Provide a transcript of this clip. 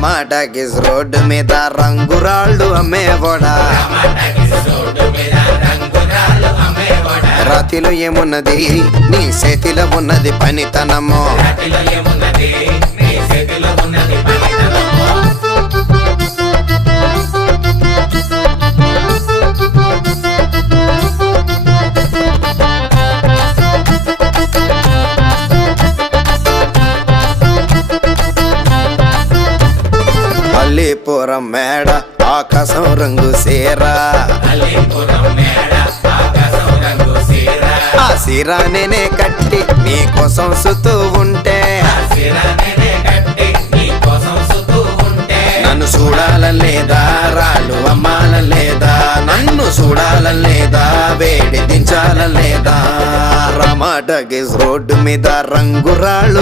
టమాటాకిస్ road మీద రంగురాళ్ళు అమ్మేవాడా రాతిలో ఏమున్నది నీ చేతిలో ఉన్నది పనితనము అల్లీపురం మేడ ఆకాశం రంగు సీరా ఆ సీరా నేనే కట్టి నీకోసం సుతూ ఉంటే నన్ను చూడాలలేదా రాళ్ళు అమ్మాలలేదా నన్ను చూడాలలేదా వేడి దించాలలేదా టమాటాకిస్ రోడ్డు మీద రంగురాళ్ళు